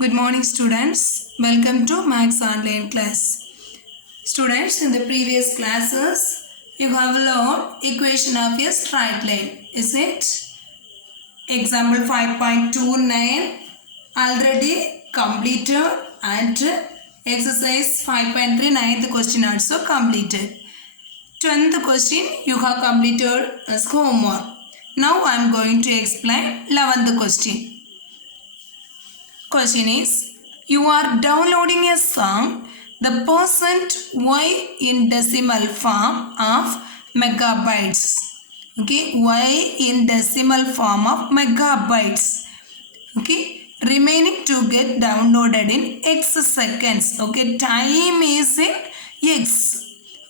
Good morning, students. Welcome to Max Online class. Students, in the previous classes, you have learned equation of a straight line. Is it? Example 5.29 already completed and exercise 5.3 9th question also completed. 10th question you have completed as homework. Now I am going to explain 11th question. Question is, you are downloading a song, the percent y in decimal form of megabytes. Okay, y in decimal form of megabytes. Okay, remaining to get downloaded in x seconds. Okay, time is in x.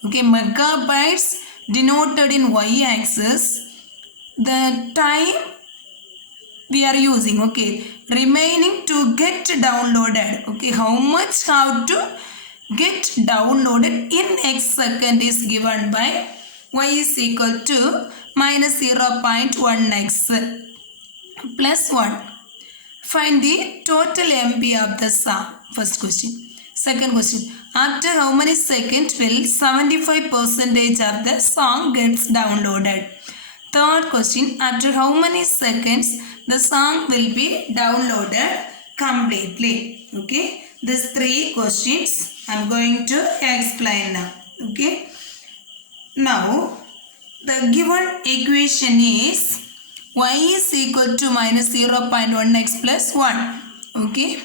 Okay, megabytes denoted in y axis. The time we are using, okay, remaining to get downloaded, okay, how much have to get downloaded in x second is given by y is equal to minus 0.1x plus 1. Find the total MB of the song. First question. Second question. After how many seconds will 75% of the song gets downloaded? Third question. After how many seconds the song will be downloaded completely? Okay. These three questions I am going to explain now. Okay. Now the given equation is y is equal to minus 0.1x plus 1. Okay.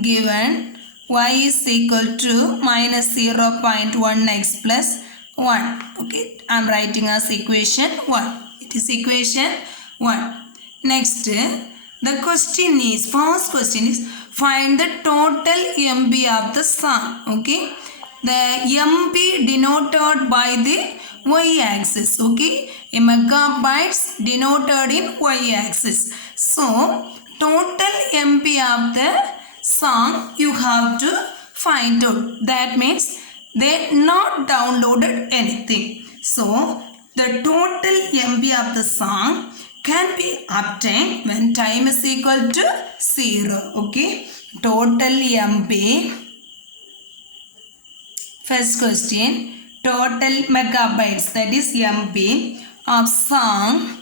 Given y is equal to minus 0.1x plus 1. Okay. I am writing as equation 1. It is equation 1. Next, the question is, first question is, find the total MB of the song. Okay. The MB denoted by the y-axis. Okay. A megabytes denoted in y-axis. So, total MB of the song you have to find out. That means they not downloaded anything. So, the total MB of the song can be obtained when time is equal to 0. Okay. Total MB. First question. Total megabytes, that is MB of song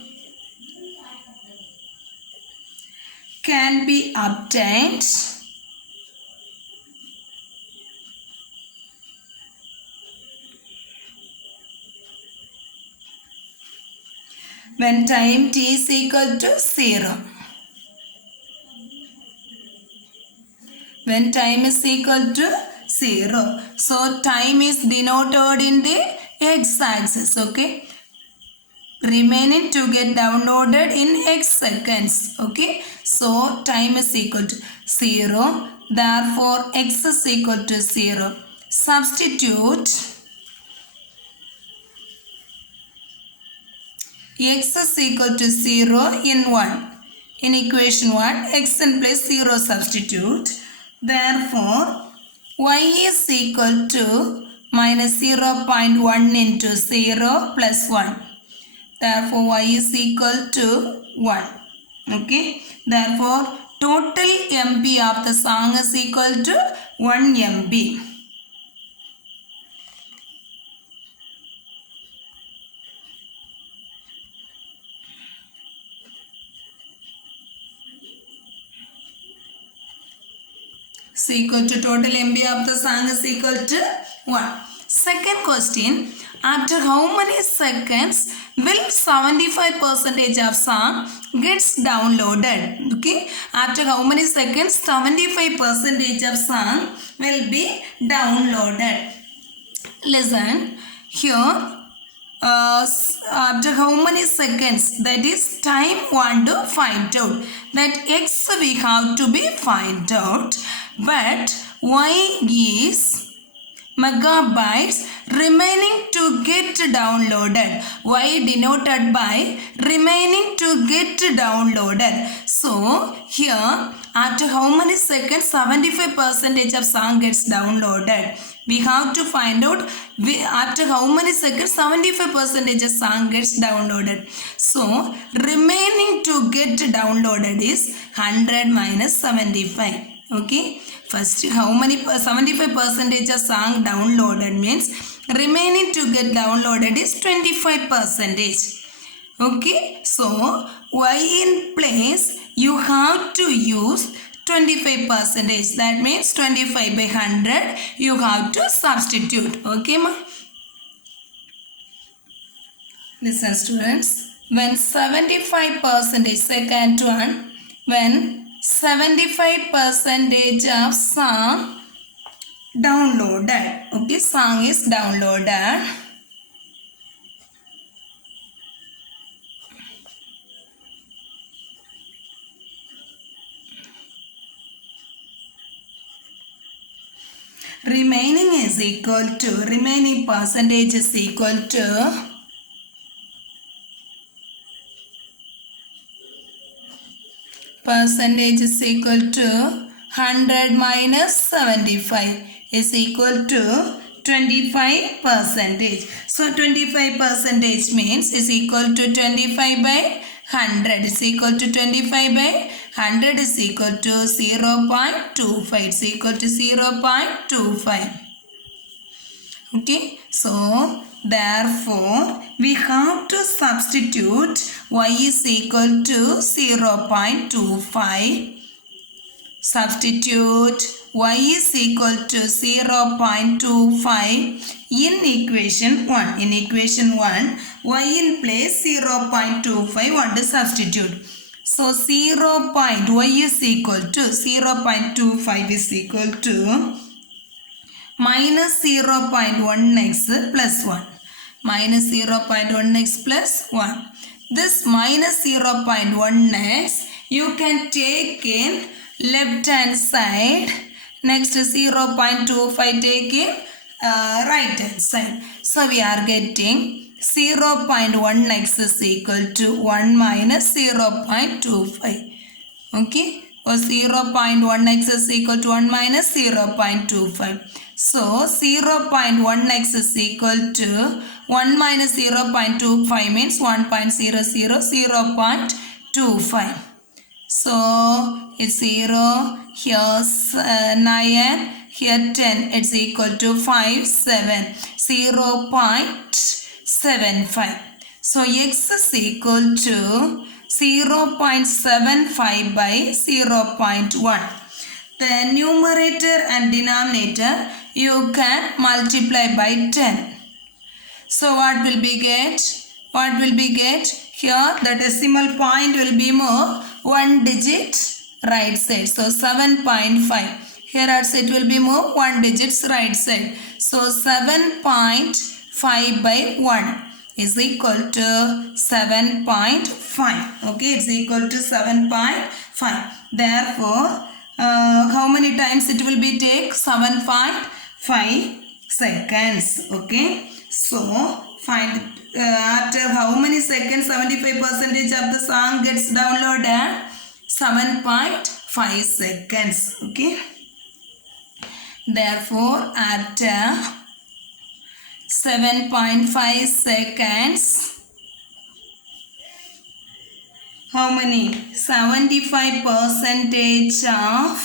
can be obtained when time t is equal to 0. When time is equal to 0. So, time is denoted in the x-axis. Okay. Remaining to get downloaded in x seconds. Okay. So, time is equal to 0. Therefore, x is equal to 0. Substitute x is equal to 0 in 1. In equation 1, x in place 0 substitute. Therefore, y is equal to minus 0.1 into 0 plus 1. Therefore, y is equal to 1. Okay. Therefore, total MB of the song is equal to 1 MB. Is equal to total MB of the song is equal to 1. Second question. After how many seconds will 75% of song gets downloaded? Okay. After how many seconds 75% of song will be downloaded? Listen here. After how many seconds, that is time want to find out. That x we have to be find out, but y is megabytes remaining to get downloaded. Y denoted by remaining to get downloaded. So here after how many seconds 75% of song gets downloaded. We have to find out after how many seconds 75% of song gets downloaded. So remaining to get downloaded is 100 minus 75. Okay. First, how many 75% of song downloaded means remaining to get downloaded is 25%. Okay, so Y in place you have to use 25%. That means 25 by 100 you have to substitute. Okay, ma? Listen, students. When 75%, second one, when 75% of song downloaded. Okay, song is downloaded. Remaining is equal to, remaining percentage is equal to percentage is equal to 100 minus 75 is equal to 25%. So 25% means is equal to 25 by 100 is equal to 25 by 100 is equal to 0.25. It's equal to 0.25. Okay, so therefore we have to substitute y is equal to 0.25. Substitute y is equal to 0.25 in equation 1. In equation 1, y in place 0.25 want to substitute. So y is equal to 0.25 is equal to minus 0.1x plus 1. Minus 0.1x plus 1. This minus 0.1x you can take in left hand side. Next 0.25 take in right hand side. So we are getting 0.1x is equal to 1 minus 0.25. Okay. Or 0.1x is equal to 1 minus 0.25. So 0.1x is equal to 1 minus 0.25 means 1.00, 0.25. So it's 0, here 9, here 10. It's equal to 5, 7, 0.75. So x is equal to 0.75 by 0.1. The numerator and denominator you can multiply by 10. So what will be get? What will be get? Here the decimal point will be more 1 digit right side. So 7.5. Here also it will be more 1 digits right side. So 7.5 by 1 is equal to 7.5. Okay, it's equal to 7.5. Therefore, how many times it will be take? 7.5 seconds. Okay, so find after how many seconds 75% of the song gets downloaded? 7.5 seconds. Okay, therefore after 7.5 seconds, how many? 75% of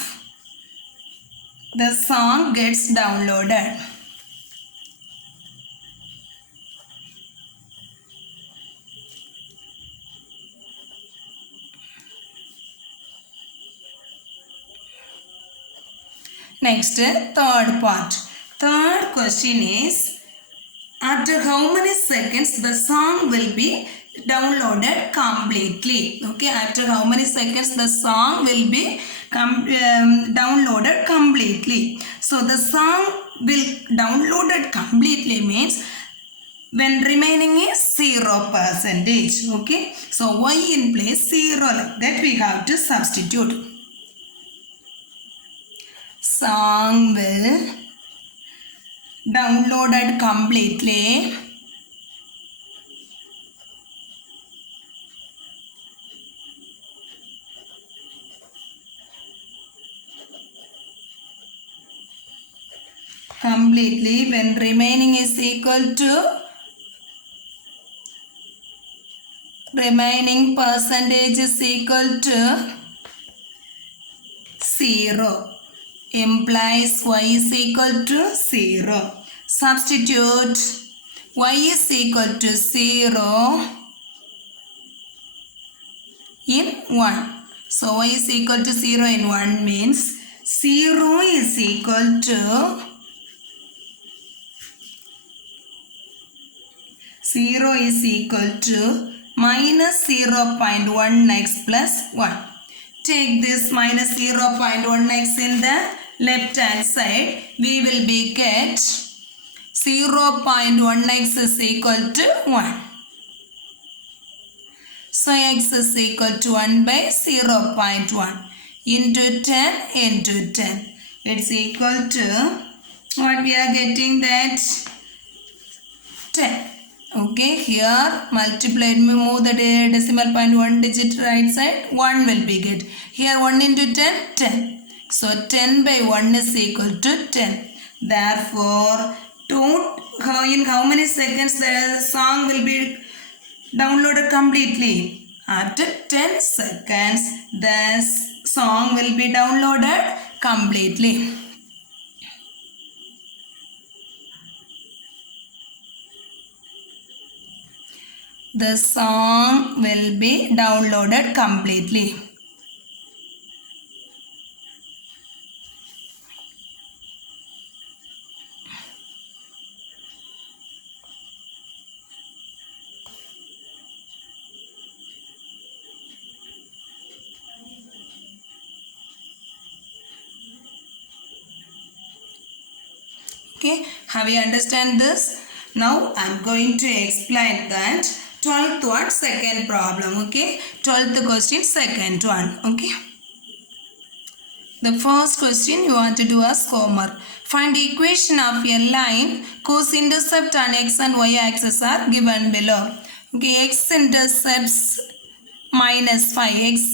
the song gets downloaded. Next, third part. Third question is, after how many seconds the song will be downloaded completely? Okay, after how many seconds the song will be downloaded completely? So the song will downloaded completely means when remaining is 0%. Okay, so y in place 0, like that we have to substitute. Song will downloaded completely. Completely when remaining is equal to remaining percentage is equal to 0 implies y is equal to 0. Substitute y is equal to 0 in 1. So y is equal to 0 in 1 means 0 is equal to 0 is equal to minus 0.1x plus 1. Take this minus 0.1x in the left hand side. We will be get 0.1x is equal to 1. So x is equal to 1 by 0.1 into 10 into 10. It's equal to what we are getting that 10. Okay, here multiply, move the decimal point 1 digit right side, 1 will be get. Here 1 into 10, 10. So 10 by 1 is equal to 10. Therefore, in how many seconds the song will be downloaded completely? After 10 seconds, the song will be downloaded completely. The song will be downloaded completely. Okay, have you understand this? Now I am going to explain that 12th one second problem. Okay, 12th question second one. Okay, the first question you want to do as homework. Find the equation of a line whose intercept on x and y axis are given below. Okay, x intercepts minus 5. X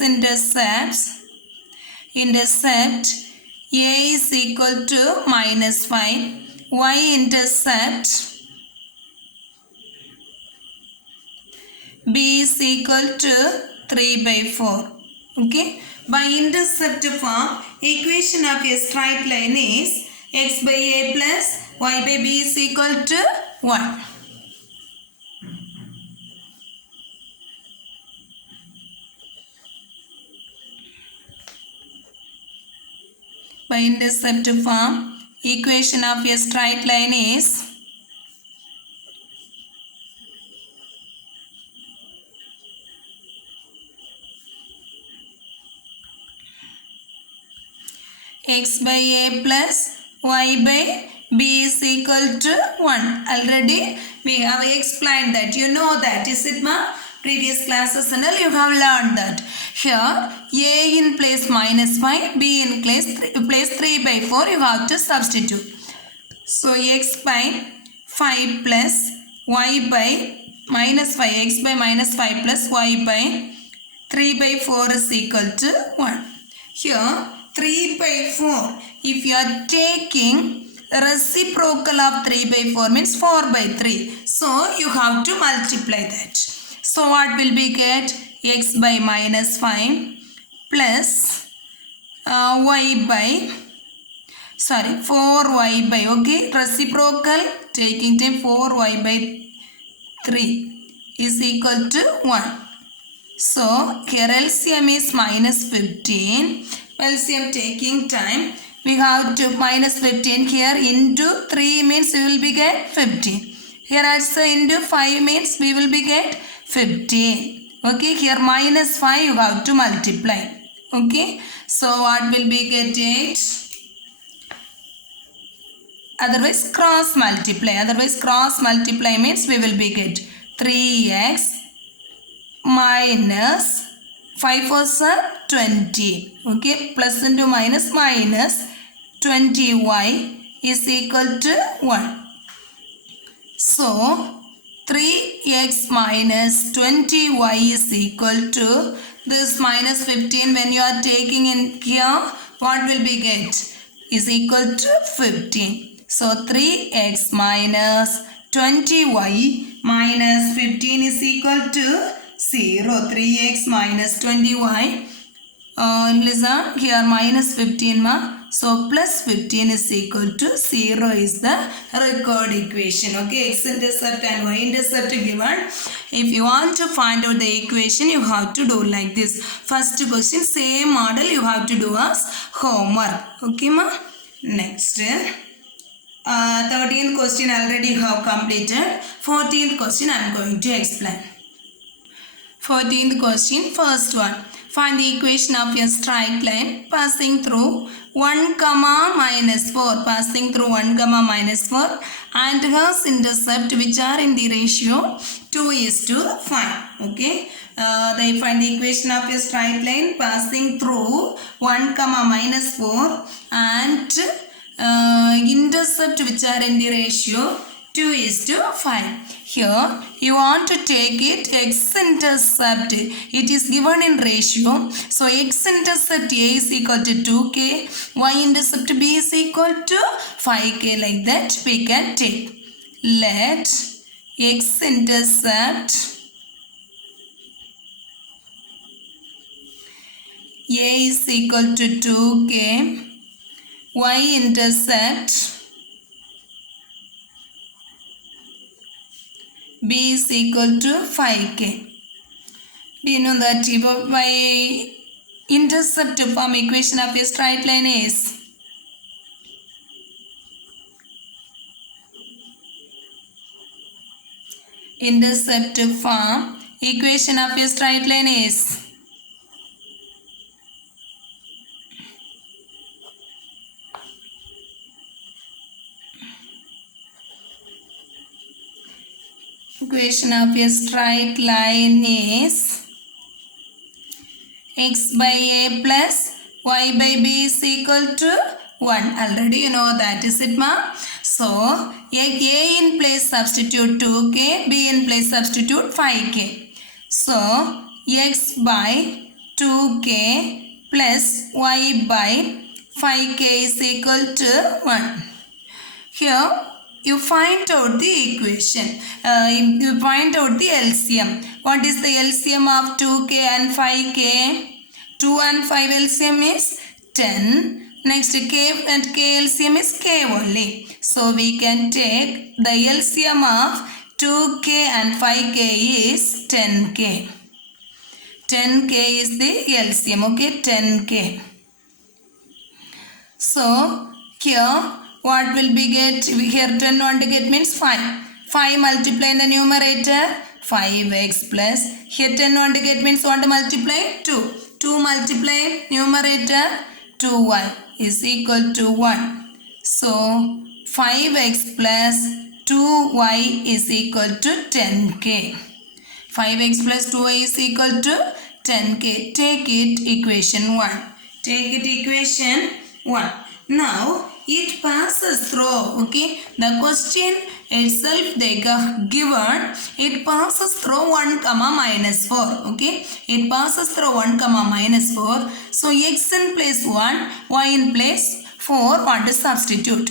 intercept a is equal to minus 5. Y intercept b is equal to 3 by 4. Okay. By intercept form, equation of a straight line is x by a plus y by b is equal to 1. By intercept form, equation of a straight line is x by a plus y by b is equal to 1. Already we have explained that. You know that, is it ma? Previous classes and all you have learned that. Here a in place minus 5, b in place 3 by 4 you have to substitute. So x by 5 plus y by minus 5, x by minus 5 plus y by 3 by 4 is equal to 1. Here 3 by 4, if you are taking reciprocal of 3 by 4 means 4 by 3. So you have to multiply that. So what will be get? X by minus 5 plus y by 4y by, okay, reciprocal taking time 4y by 3 is equal to 1. So here LCM is minus 15. LCM taking time, we have to minus 15 here into 3 means we will be get 15. Here also into 5 means we will be get 15. Okay, here minus 5 you have to multiply. Okay, so what will be get 8? Otherwise cross multiply. Otherwise cross multiply means we will be get 3x minus 5 4s are 20. Okay, plus into minus 20y is equal to 1. So 3x minus 20y is equal to this minus 15. When you are taking in here, what will be get? Is equal to 15. So 3x minus 20y minus 15 is equal to 0. 3x minus 20y. Listen, here minus 15 ma. So plus 15 is equal to 0 is the required equation. Okay, x-intercept and y-intercept given. If you want to find out the equation, you have to do like this. First question, same model you have to do as homework. Okay ma. Next. 13th question already you have completed. 14th question I am going to explain. 14th question, first one. Find the equation of a straight line passing through 1 comma minus 4, passing through 1 comma minus 4 and has intercept which are in the ratio 2:5. Okay, they find the equation of a straight line passing through 1 comma minus 4 and intercept which are in the ratio 2:5. Here you want to take it x-intercept. It is given in ratio. So x-intercept A is equal to 2k. Y-intercept B is equal to 5k. Like that we can take. Let x-intercept A is equal to 2k. Y-intercept B is equal to 5k. Do you know that by intercept to form equation of a straight line is intercept to form equation of a straight line is equation of a straight line is x by a plus y by b is equal to 1. Already you know that, is it ma? So a in place substitute 2k, b in place substitute 5k. So x by 2k plus y by 5k is equal to 1. Here you find out the equation. You find out the LCM. What is the LCM of 2k and 5k? 2 and 5 LCM is 10. Next k and k LCM is k only. So we can take the LCM of 2k and 5k is 10k. 10k is the LCM. Okay, 10k. So here what will be get? Here 10 want to get means 5. 5 multiply in the numerator 5x plus. Here 10 want to get means want to multiply 2. 2 multiply numerator 2y is equal to 1. So 5x plus 2y is equal to 10k. 5x plus 2y is equal to 10k. Take it equation 1. Take it equation 1. Now it passes through. Okay, the question itself they given, it passes through 1 comma minus 4. Okay, it passes through 1 comma minus 4. So x in place 1, y in place 4. Want to substitute.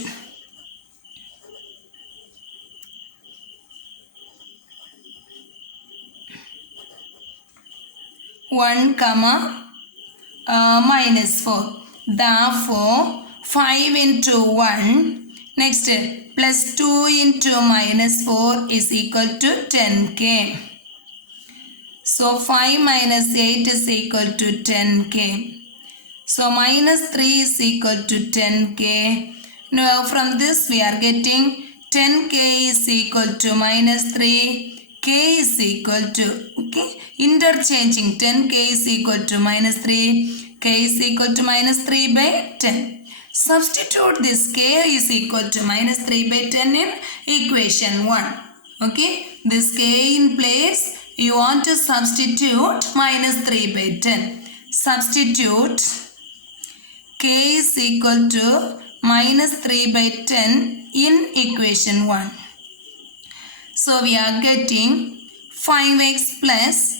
One comma minus 4. Therefore 5 into 1, next plus 2 into minus 4 is equal to 10k. So 5 minus 8 is equal to 10k. So minus 3 is equal to 10k. Now from this we are getting 10k is equal to minus 3. K is equal to, okay, interchanging 10k is equal to minus 3. K is equal to minus 3 by 10. Substitute this k is equal to minus 3 by 10 in equation 1. Okay, this k in place you want to substitute minus 3 by 10. Substitute k is equal to minus 3 by 10 in equation 1. So we are getting 5x plus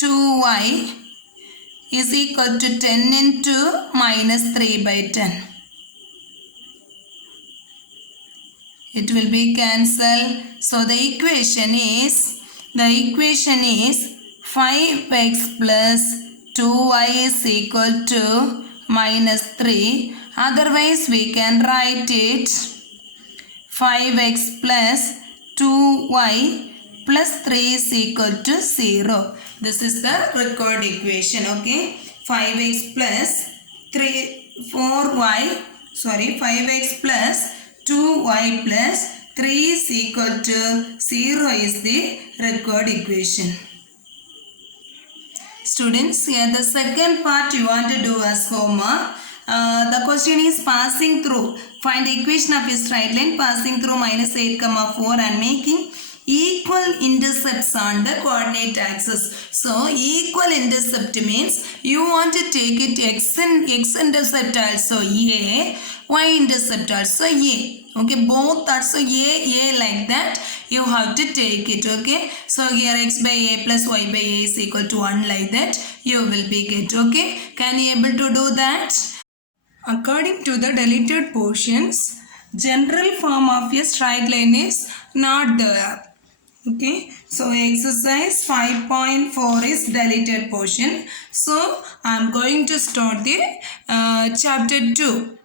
2y is equal to 10 into minus 3 by 10. It will be cancelled. So the equation is 5x plus 2y is equal to minus 3. Otherwise we can write it 5x plus 2y plus 3 is equal to 0. This is the required equation. Okay. 5x plus 5x plus 2y plus 3 is equal to 0 is the required equation. Students, here the second part you want to do as homework. The question is passing through. Find the equation of a straight line passing through minus 8, 4 and making equal intercepts on the coordinate axis. So, equal intercept means you want to take it x intercept also A, y intercept also A. Okay, both also A like that. You have to take it. Okay, so here x by A plus y by A is equal to 1 like that. You will be get. Okay, can you able to do that? According to the deleted portions, general form of a straight line is not there. Okay, so exercise 5.4 is deleted portion. So I am going to start the chapter 2.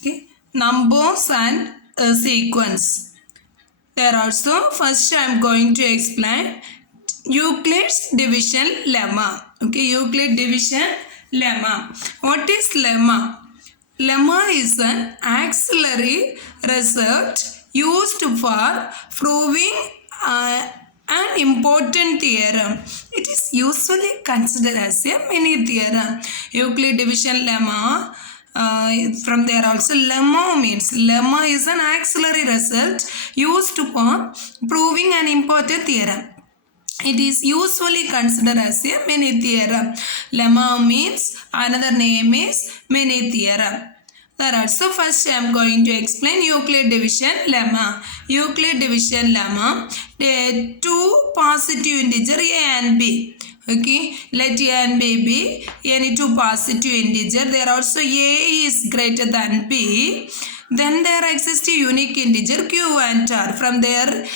Okay, numbers and sequence. There also first I am going to explain Euclid's division lemma. Okay, Euclid division lemma. What is lemma? Lemma is an auxiliary result used for proving an important theorem. It is usually considered as a mini theorem. Euclid division lemma. From there also lemma means lemma is an auxiliary result used for proving an important theorem. It is usually considered as a mini theorem. Lemma means another name is mini theorem. There also first I am going to explain Euclid division lemma. Euclid division lemma, two positive integer a and b. Okay, let a and b be any two positive integer. There also a is greater than b. Then there exists a unique integer q and r. From there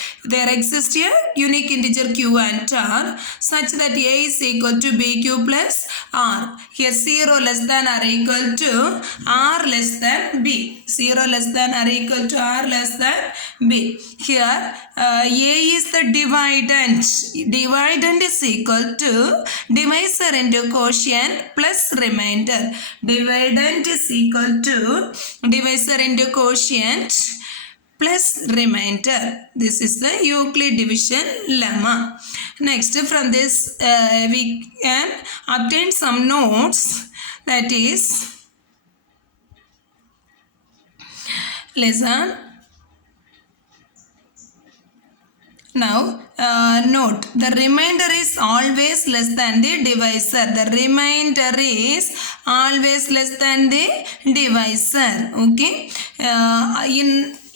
exists a unique integer q and r such that a is equal to bq plus r. Here 0 less than or equal to r less than b. 0 less than or equal to r less than b. Here a is the dividend. Dividend is equal to divisor into quotient plus remainder. Dividend is equal to divisor into quotient plus remainder. This is the Euclid division lemma. Next, from this we can obtain some notes. That is, listen. Now, note, the remainder is always less than the divisor. The remainder is always less than the divisor. Okay.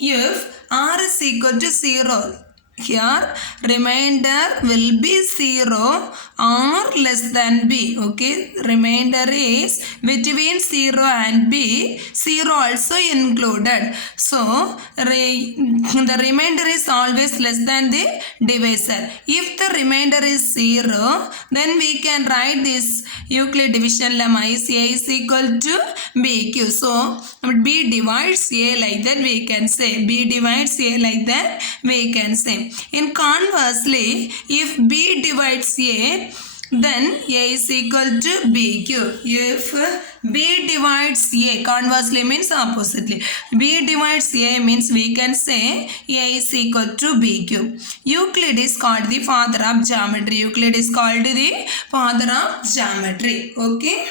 If r is equal to 0, here remainder will be 0 or less than b. Okay, remainder is between 0 and b, 0 also included. So the remainder is always less than the divisor. If the remainder is 0, then we can write this Euclid division lemma is a is equal to bq. So b divides a like that we can say. B divides a like that we can say. In conversely, if b divides a, then a is equal to bq. If b divides a, conversely means oppositely. B divides a means we can say a is equal to bq. Euclid is called the father of geometry. Euclid is called the father of geometry. Okay.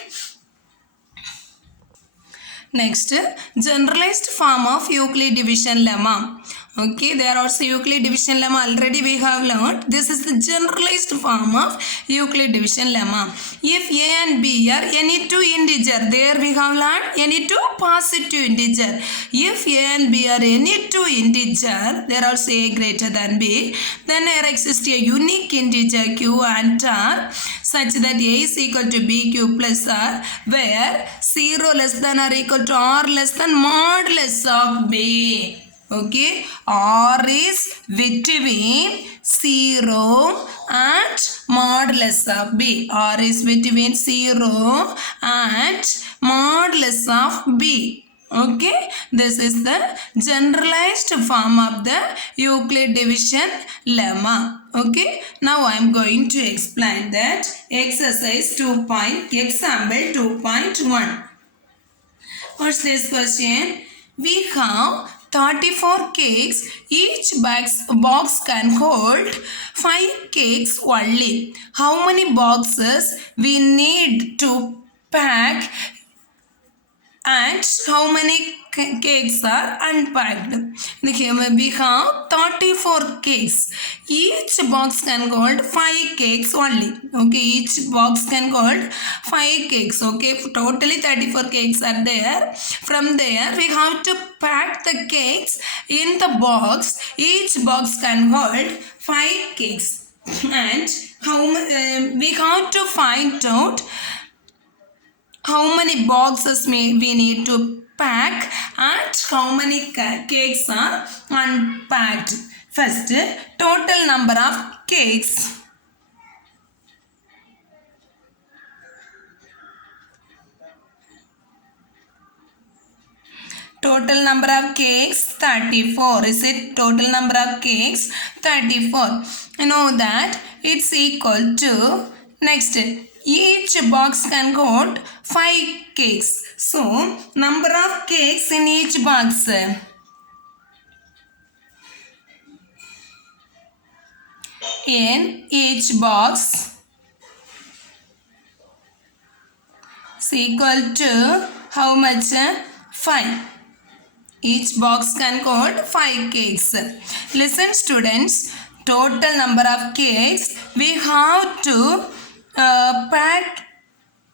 Next, generalized form of Euclid division lemma. Okay, there are also Euclid division lemma already we have learned. This is the generalized form of Euclid division lemma. If a and b are any two integer, there we have learned any two positive integer. If a and b are any two integer, there are also a greater than b, then there exists a unique integer q and r such that a is equal to bq plus r, where 0 less than or equal to r less than modulus of b. Okay, r is between 0 and modulus of b. R is between 0 and modulus of b. Okay, this is the generalized form of the Euclid division lemma. Okay, now I am going to explain that. Exercise 2. Example 2.1. What's this question? We have 34 cakes. Each box can hold 5 cakes only. How many boxes we need to pack and how many cakes are unpacked? Here we have 34 cakes. Each box can hold 5 cakes only. Okay, each box can hold 5 cakes. Okay, totally 34 cakes are there. From there, we have to pack the cakes in the box. Each box can hold 5 cakes. And we have to find out how many boxes we need to pack and how many cakes are unpacked. First, total number of cakes. Total number of cakes 34. Is it total number of cakes 34? You know that it's equal to, next, each box can hold 5 cakes. So, number of cakes in each box. In each box is equal to how much? 5. Each box can hold 5 cakes. Listen students, total number of cakes we have to pack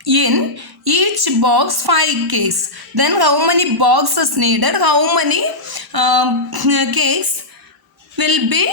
in each box 5 cakes. Then how many boxes needed? How many cakes will be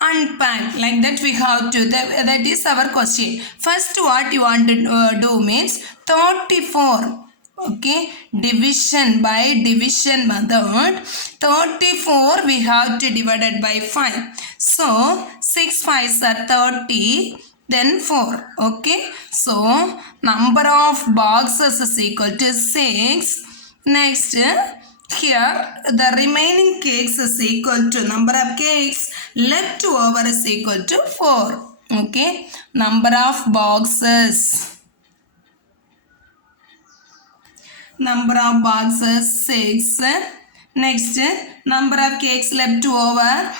unpacked? Like that we have to. That is our question. First, what you want to do means 34. Okay, division by division method. 34 we have to divide it by 5. So 6 5s are 30. Then 4. Okay, so number of boxes is equal to 6. Next, here the remaining cakes is equal to number of cakes left over is equal to 4. Okay, number of boxes. Number of boxes 6. Next, number of cakes left over.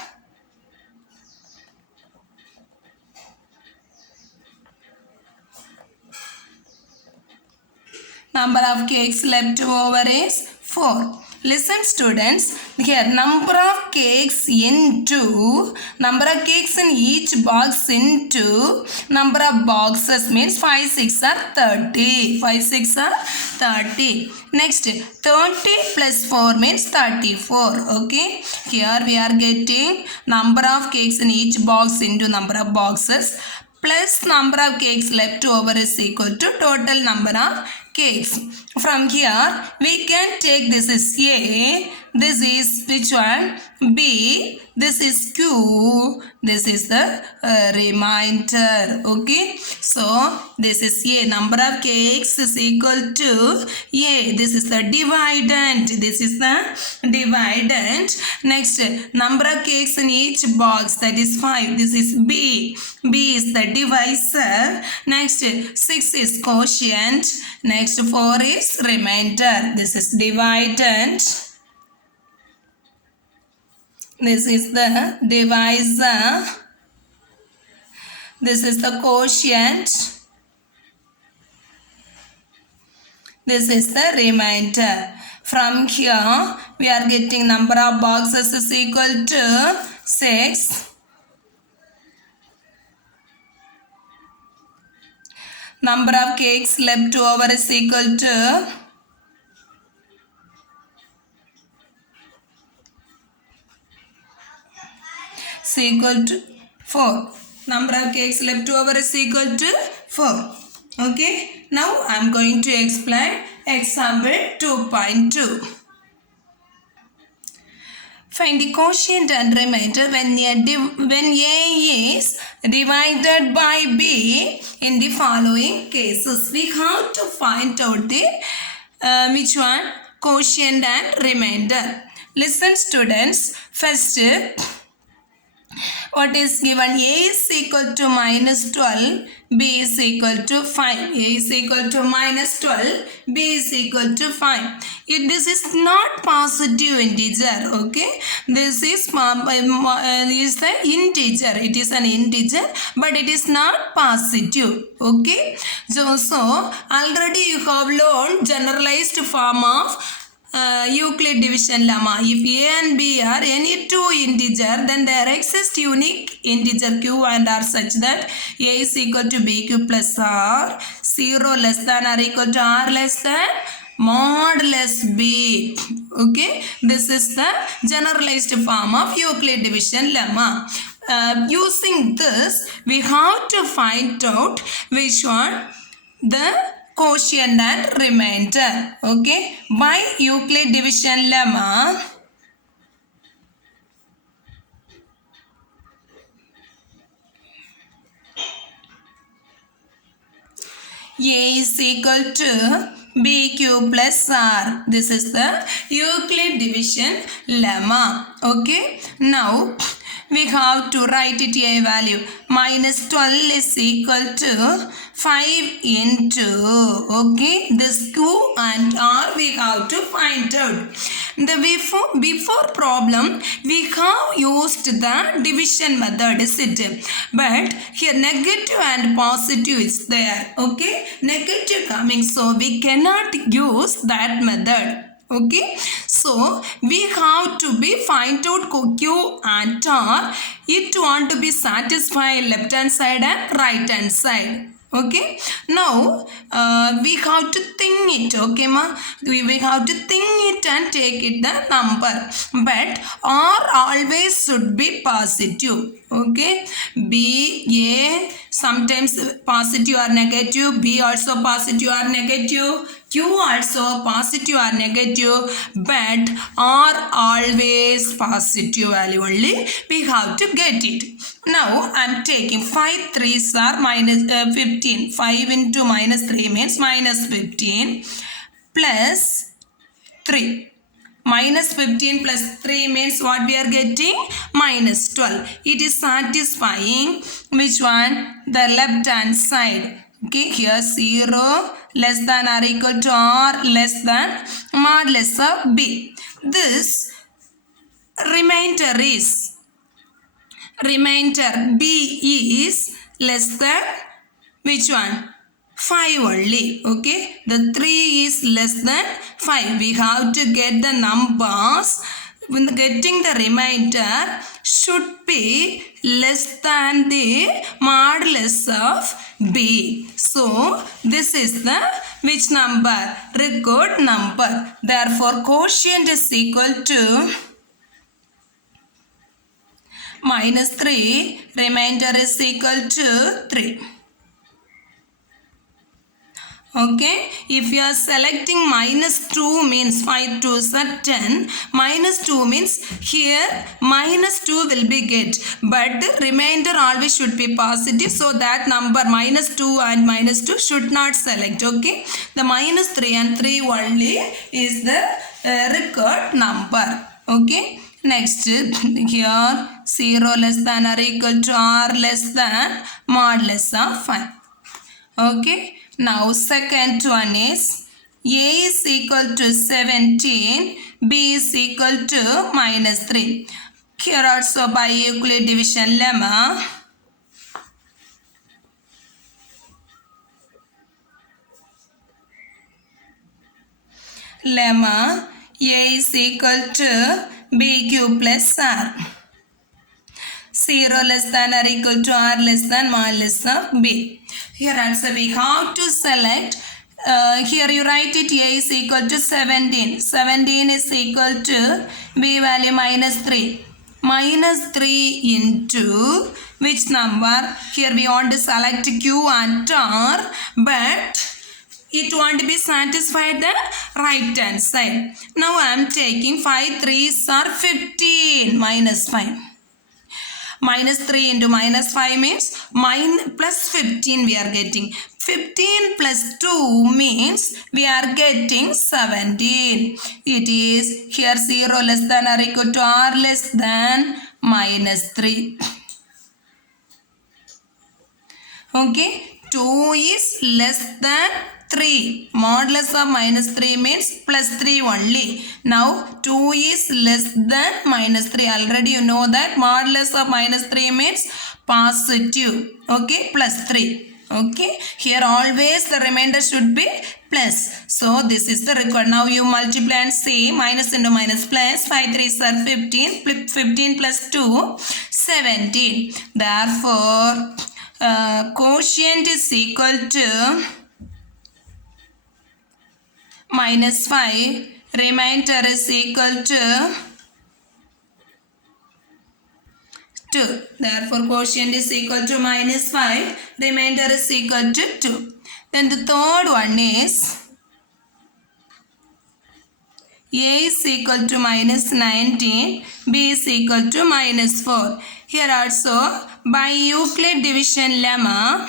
Number of cakes left over is 4. Listen students, here number of cakes into, number of cakes in each box into number of boxes means 5 6 are 30. 5 6 are 30. Next, 30 plus 4 means 34. Okay, here we are getting number of cakes in each box into number of boxes plus number of cakes left over is equal to total number of cakes. From here, we can take this is A, this is which one? B, this is Q, this is the remainder. Okay, so this is A, number of cakes is equal to A, this is the dividend, this is the dividend. Next, number of cakes in each box, that is 5, this is B, B is the divisor. Next, 6 is quotient. Next, 4 is remainder. This is dividend. This is the divisor. This is the quotient. This is the remainder. From here, we are getting number of boxes is equal to 6. Number of cakes left over is equal to is equal to 4. Number of cakes left over is equal to 4. Okay. Now I am going to explain example 2.2. Find the quotient and remainder when A is divided by B in the following cases. We have to find out the which one? Quotient and remainder. Listen students. First, what is given? A is equal to minus 12, B is equal to 5. A is equal to minus 12, B is equal to 5. This is not positive integer, okay? This is the integer. It is an integer, but it is not positive, okay? So already you have learned generalized form of Euclid division lemma. If A and B are any two integer, then there exists unique integer Q and R such that A is equal to BQ plus R, 0 less than or equal to R less than modulus B. Okay, this is the generalized form of Euclid division lemma. Using this, we have to find out which one the quotient and remainder. Okay, by Euclid division lemma, A is equal to BQ plus R. This is the Euclid division lemma. Okay, now we have to write it a value. Minus 12 is equal to 5 into, okay, this Q and R we have to find out. The before problem we have used the division method, is it? But here negative and positive is there, okay? Negative coming, so we cannot use that method. Okay, so we have to be find out Q and R. It want to be satisfied left hand side and right hand side. Okay, now we have to think it. Okay, ma, we have to think it and take it the number, but R always should be positive. Okay, B, A sometimes positive or negative, B also positive or negative, Q also positive or negative, but R always positive value only. We have to get it. Now I am taking 5 3s are minus 15. 5 into minus 3 means minus 15 plus 3. Minus 15 plus 3 means what we are getting? Minus 12. It is satisfying which one? The left hand side. Okay, here 0 less than or equal to R less than modulus of B. This remainder B is less than which one? 5 only. Okay, the 3 is less than 5. We have to get the numbers. When getting the remainder should be less than the modulus of B. So this is the which number? Record number. Therefore quotient is equal to minus 3. Remainder is equal to 3. Okay, if you are selecting minus 2 means 5 2s are 10. Minus 2 means here minus 2 will be get. But remainder always should be positive. So that number minus 2 and minus 2 should not select. Okay, the minus 3 and 3 only is the record number. Okay, next here 0 less than or equal to R less than modulus of 5. Okay. Now second one is A is equal to 17, B is equal to minus 3. Here also by Euclid division lemma, lemma a is equal to bq plus r. 0 less than or equal to r less than modulus of b. Here also we have to select, here you write it a is equal to 17. 17 is equal to b value minus 3. Minus 3 into which number? Here we want to select q and r, but it won't be satisfied the right hand side. Now I am taking 5 3s are 15 minus 5. Minus 3 into minus 5 means plus 15 we are getting. 15 plus 2 means we are getting 17. It is here 0 less than or equal to r less than minus 3. Okay, 2 is less than 3. Modulus of minus 3 means plus 3 only. Now 2 is less than minus 3. Already you know that modulus of minus 3 means positive. Okay, plus 3. Okay, here always the remainder should be plus. So this is the required. Now you multiply and see minus into minus plus. 5 3s are 15. 15 plus 2, 17. Therefore, quotient is equal to minus 5, remainder is equal to 2. Therefore, quotient is equal to minus 5, remainder is equal to 2. Then the third one is a is equal to minus 19, b is equal to minus 4. Here also, by Euclid division lemma,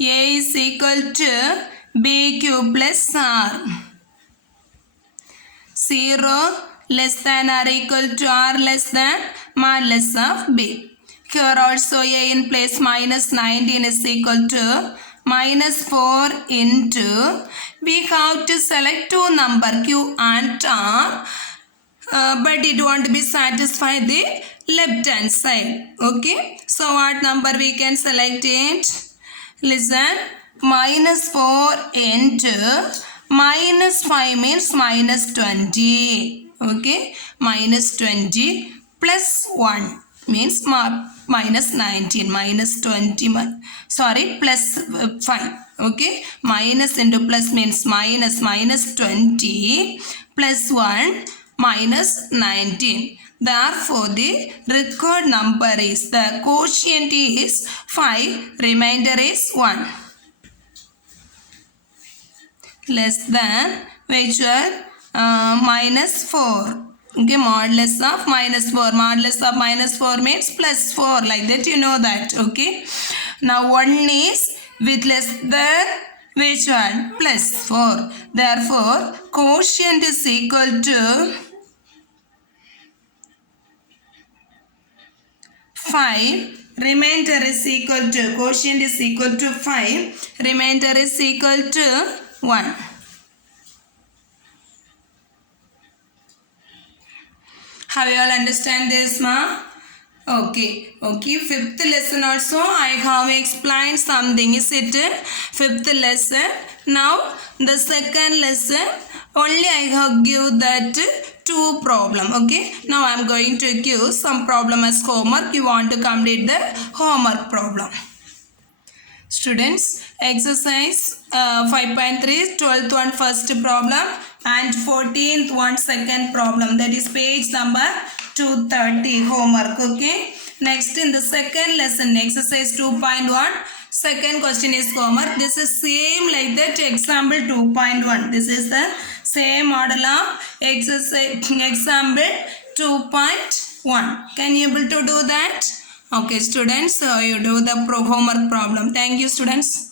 a is equal to bq plus r. 0 less than or equal to r less than modulus of b. Here also a in place minus 19 is equal to minus 4 into, we have to select two number q and r, but it won't be satisfied the left hand side. Okay, so what number we can select it? Listen, minus 4 into minus 5 means minus 20. Okay, minus 20 plus 1 means minus 19, minus 20, plus 5. Okay, minus into plus means minus, minus 20 plus 1 minus 19. Therefore, the required number is, the quotient is 5, remainder is 1. Less than which are minus 4. Okay, modulus of minus 4. Modulus of minus 4 means plus 4. Like that you know that. Okay. Now 1 is with less than which one? Plus 4. Therefore, quotient is equal to 5. Remainder is equal to, quotient is equal to 5. Remainder is equal to 1. Have you all understand this, ma? Okay. Fifth lesson also I have explained something. Is it fifth lesson? Now the second lesson only I have give that 2 problem. Okay. Now I am going to give some problem as homework. You want to complete the homework problem. Students, exercise 5.3, 12th one first problem and 14th one second problem. That is page number 230 homework. Okay. Next in the second lesson, exercise 2.1, second question is homework. This is same like that example 2.1. This is the same model of exercise example 2.1. Can you able to do that? Okay, students, you do the homework problem. Thank you, students.